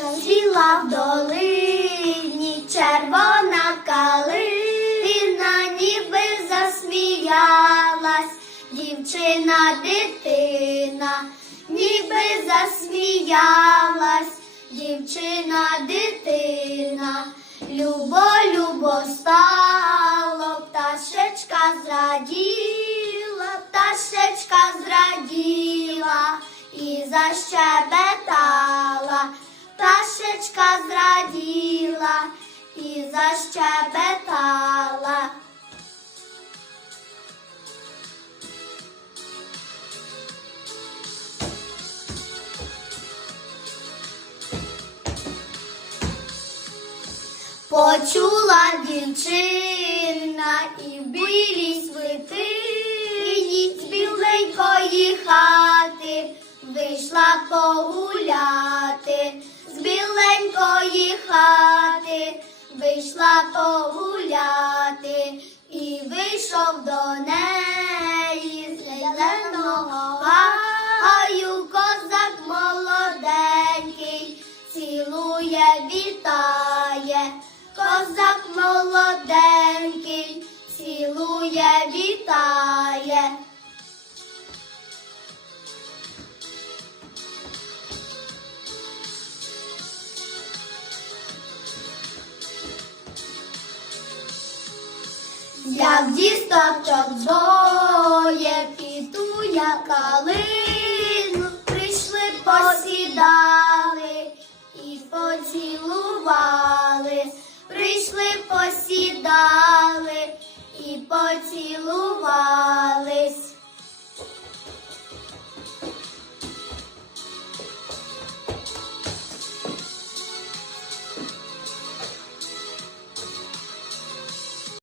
Сіла в долині червона калина, ніби засміялась дівчина дитина, ніби засміялась дівчина дитина, любо, любо стало, пташечка зраділа, пташечка зраділа. І защебетала, пташечка зраділа і защебетала. Почула дівчина і в білій свитині з біленької хати вийшла погуляти, вийшла погуляти і вийшов до неї з зеленого гаю козак молоденький, цілує, вітає, козак молоденький, цілує, вітає. як дістачок двоє, кітуя калину, прийшли, посідали і поцілували, прийшли, посідали і поцілували.